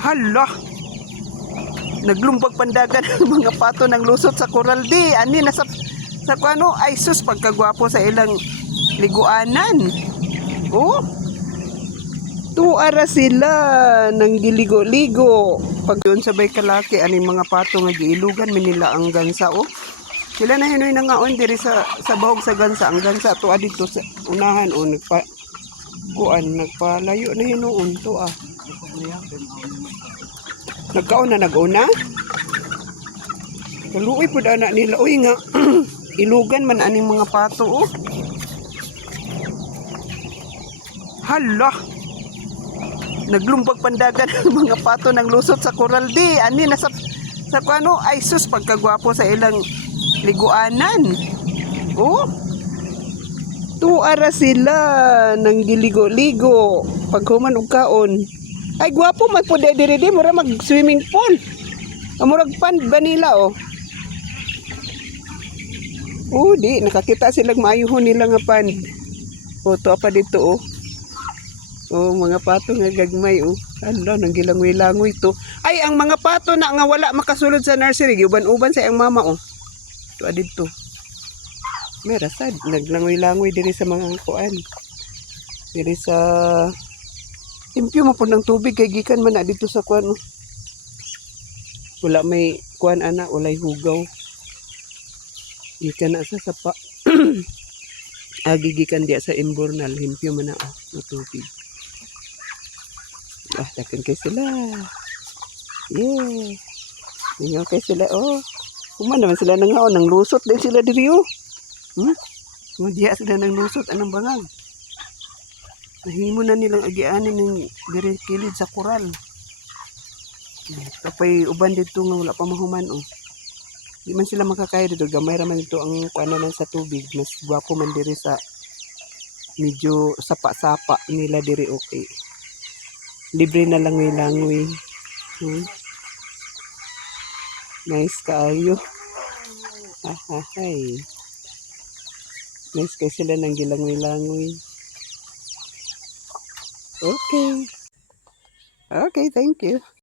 Hala, naglumbag pandagan ng mga pato ng lusot sa Coral D. Ani nasa sa kuano ay sus pagkagwapo sa ilang liguanan. Oh, tuara sila nang giligo-ligo. Pag doon sabay kalaki ani mga pato nga giilugan minila ang gansa oh. Sila na hinoy na ngaon diri sa bahog sa gansa. Ang gansa tuwa dito sa unahan oh nagpalayo na hinuon to ah. Nagkaon na nag-una. Kaluoy po anak nila. Uy nga, ilugan man aning mga pato oh. Hala, naglumbag pandagan ng mga pato ng lusot sa Coral D. Ani nasa sa kuano ay sus pagkagwapo sa ilang liguanan. Oh, tuara sila nang giligo-ligo. Paghuman og kaon. Ay gwapo man po diri mura mag swimming pool. Murag pond ba nila oh. Oh, di nakakita silang maayuhon nila nga pond. Oh, to pa dito oh. Oh, mga pato nga gagmay oh. Hala, nang gilangoy-langoy to. Ay, ang mga pato na nga wala makasulod sa nursery, uban-uban sa iyang mama oh. To dito. Merasad, naglangoy-langoy diri sa mga kuan. Diri sa impyo mo po ng tubig kay gikan man na dito sa kuan. Wala may kuan ana, walay hugaw. Gikan na sa sapa. Gigikan dia sa imbornal, impyo man na na tubig. Dakan kay sila. Yeah. Ingaw kay sila oh. Kuman naman sila nangaon, nang lusot din sila diri oh. Diya sila nang lusot anong bangag. Nahimo na nilang agianin ng diri kilid sa Coral. Tapay uban dito nga wala pa mahuman oh. Di man sila makakaya dito, gamay ra man dito ang kuananan sa tubig. Mas gwapo man diri sa medyo sapa-sapa nila diri okay. Libre na langoy-langoy. Nice kaayo. Hay. Nice kay sila nang gilangoy-langoy. Okay. Okay, thank you.